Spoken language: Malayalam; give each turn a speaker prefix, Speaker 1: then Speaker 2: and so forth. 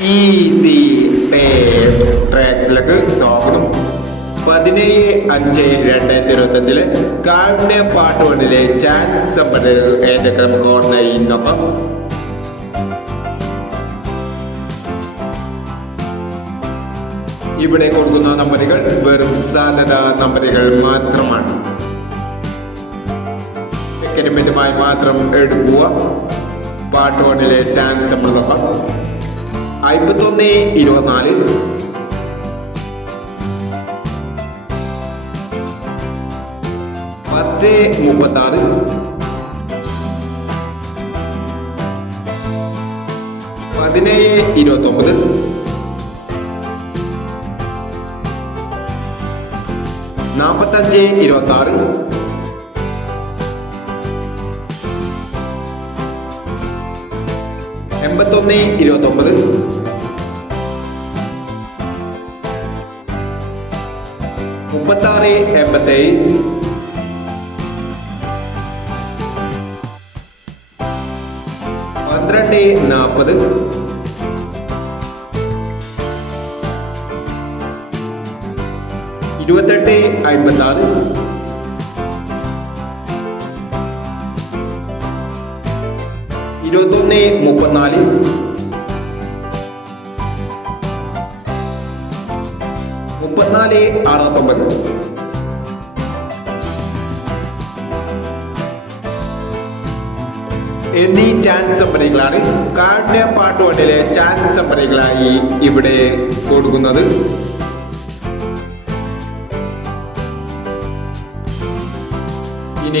Speaker 1: ഈസി ടേപ്സ് ട്രാക്സിലേക്ക് സ്വാഗതം പതിനേഴ് അഞ്ച് രണ്ടായിരത്തി ഇരുപത്തഞ്ചിൽ കാവിന്റെ പാട്ട് വണ്ണിലെ ചാൻസ് സമ്പന്നർ ഏതൊക്കെ നമുക്ക് ഓർമ്മ നോക്കാം. ഇവിടെ കൊടുക്കുന്ന നമ്പറുകൾ വെറും സാധ്യത നമ്പറുകൾ മാത്രമാണ്. മാത്രം എടുക്കുക. പാട്ട് വണ്ണിലെ ചാൻസ് നോക്കാം അമ്പത്തൊന്ന് ഇരുപത്തിനാല്. പത്ത് മുപ്പത്താറ്. പതിനേഴ് ഇരുപത്തൊമ്പത്. നാൽപ്പത്തഞ്ച് ഇരുപത്തി ആറ് എൺപത്തൊന്ന് ഇരുപത്തൊമ്പത്. മുപ്പത്താറ് എൺപത്തേഴ്. പന്ത്രണ്ട് നാൽപ്പത് ഇരുപത്തെട്ട് അമ്പത്തി ഇരുപത്തൊന്ന് മുപ്പത്തിനാല്. മുപ്പത്തിനാല് അറുപത്തൊമ്പത്. എന്നീ ചാൻസ് സമ്പന്നകളാണ് പാട്ട് വണ്ടിയിലെ ചാൻസ് സമ്പന്നകളായി ഇവിടെ കൊടുക്കുന്നത് ഇനി